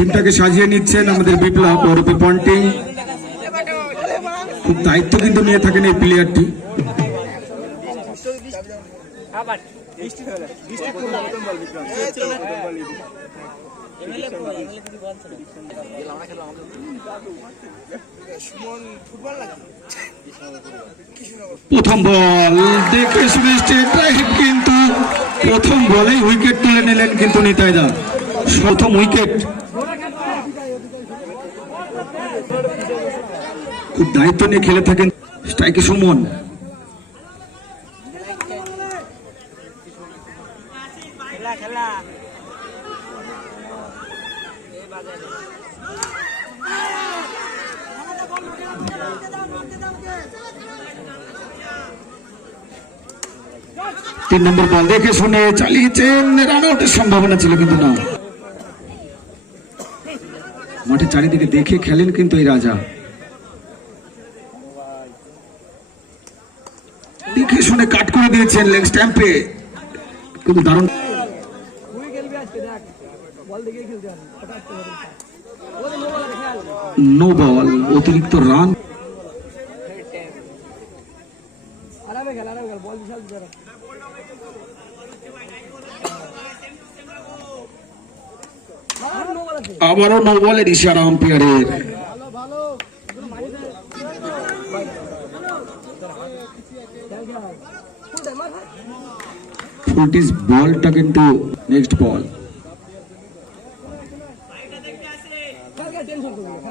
টিমটাকে সাজিয়ে নিচ্ছেন আমাদের বিপ্লব ওরফে পন্টিং খুব দায়িত্ব কিন্তু নিয়ে থাকেন এই প্লেয়ারটি। প্রথম বল, দেখে কিন্তু। প্রথম বলেই উইকেট তুলে নিলেন কিন্তু নিতাইদা প্রথম উইকেট দায়িত্ব নিয়ে খেলে থাকেন স্ট্রাইকে সুমন। তিন নম্বর বল দেখে শুনে চালিয়েছেন, রান আউটের সম্ভাবনা ছিল কিন্তু না। মাঠে চারিদিকে দেখে খেলেন কিন্তু এই রাজা। দেখে শুনে কাট করে দিয়েছেন লেগ স্ট্যাম্পে। কিন্তু দারুণ। নো বল, অতিরিক্ত রান। আবারও নো বলের ইশারা আম্পায়ারের ভালো ভালো ফুলটিস বলটা কিন্তু নেক্সট বল টেনশন করবি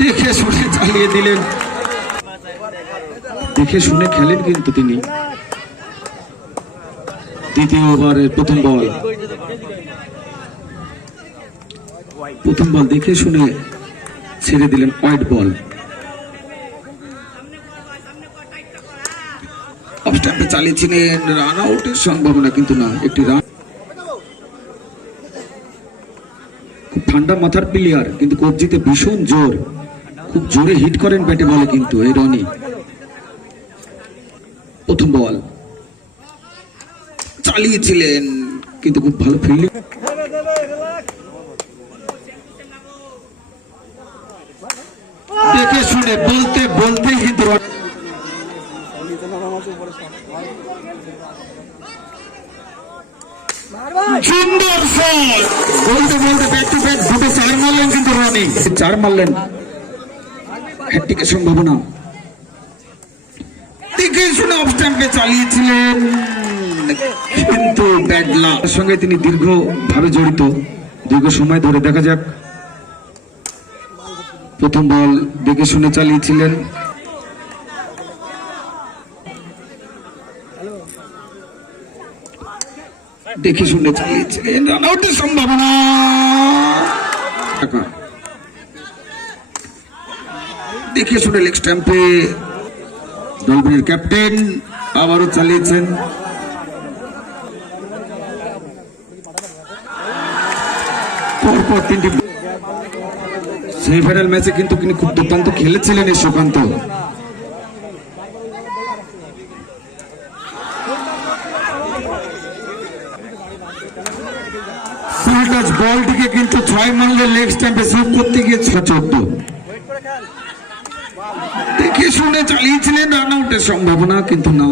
দেখে শুনে চালিয়ে দিলেন। দেখে শুনে খেলেন কিন্তু তিনি। দ্বিতীয় ওভারের প্রথম বল। প্রথম বল দেখে শুনে ছেড়ে দিলেন হোয়াইট বল অফ স্ট্যাম্পে চালিয়েছিলেন রান আউটের সম্ভাবনা কিন্তু না, একটি রান। খুব ঠান্ডা মাথার প্লেয়ার কিন্তু কবজিতে ভীষণ জোর। খুব জোরে হিট করেন ব্যাটে বলে কিন্তু এই রনি প্রথম বল। চালিয়েছিলেন, কিন্তু খুব ভালো ফিল্ডিং দেখে শুনে, বলতে বলতে কিন্তু সুন্দর বলতে বলতে ব্যাক টু ব্যাক দুটো চার মারলেন কিন্তু রনি চার মারলেন। হ্যাট্রিকের সম্ভাবনা। দেখে অফ স্ট্যাম্পে চালিয়েছিলেন। কিন্তু ব্যাড সঙ্গে তিনি দীর্ঘ ভাবে জড়িত। দীর্ঘ সময় ধরে দেখা যাক। প্রথম বল দেখে শুনে চালিয়েছিলেন। দেখে শুনে চালিয়েছিলেন। রান সম্ভাবনা। দেখে শুনে লেগ স্ট্যাম্পে ডলফিনের ক্যাপ্টেন আবারও চালিয়েছেন। পরপর তিনটি সেমিফাইনাল ম্যাচে কিন্তু খুব দুর্দান্ত খেলেছিলেন এই সুকান্ত। ফুল বলটিকে কিন্তু ছয় মারলে লেগ স্ট্যাম্পে সুপ করতে গিয়ে চোদ্দ। দেখে শুনে চালিয়েছিলেন রান আউটের সম্ভাবনা, কিন্তু না।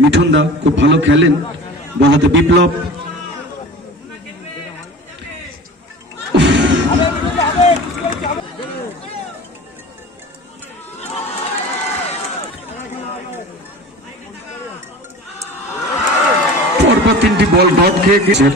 মিঠুন দা, খুব ভালো খেলেন। বলতে বিপ্লব। তিনটি বল ডট খেয়ে গেছে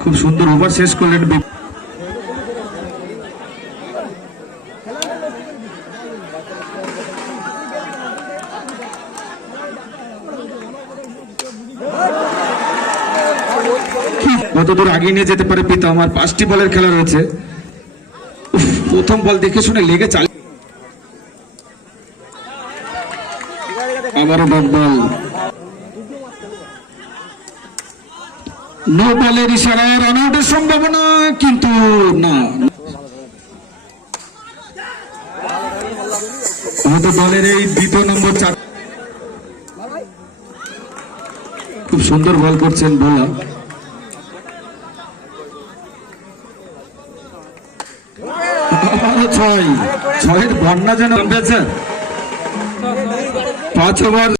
খুব সুন্দর ওভার শেষ করলেন কতদূর আগিয়ে নিয়ে যেতে পারে পিতা? আমার পাঁচটি বলের খেলা রয়েছে। প্রথম বল দেখে শুনে লেগে চাল আবারও ডট বল। নো বলের ইশারায় রান আউটের সম্ভাবনা কিন্তু না। দলের এই দ্বিতীয় নম্বর চার খুব সুন্দর বল করছেন বোলার। ছয় ছয়ের বন্যা যেন পাঁচ ওভার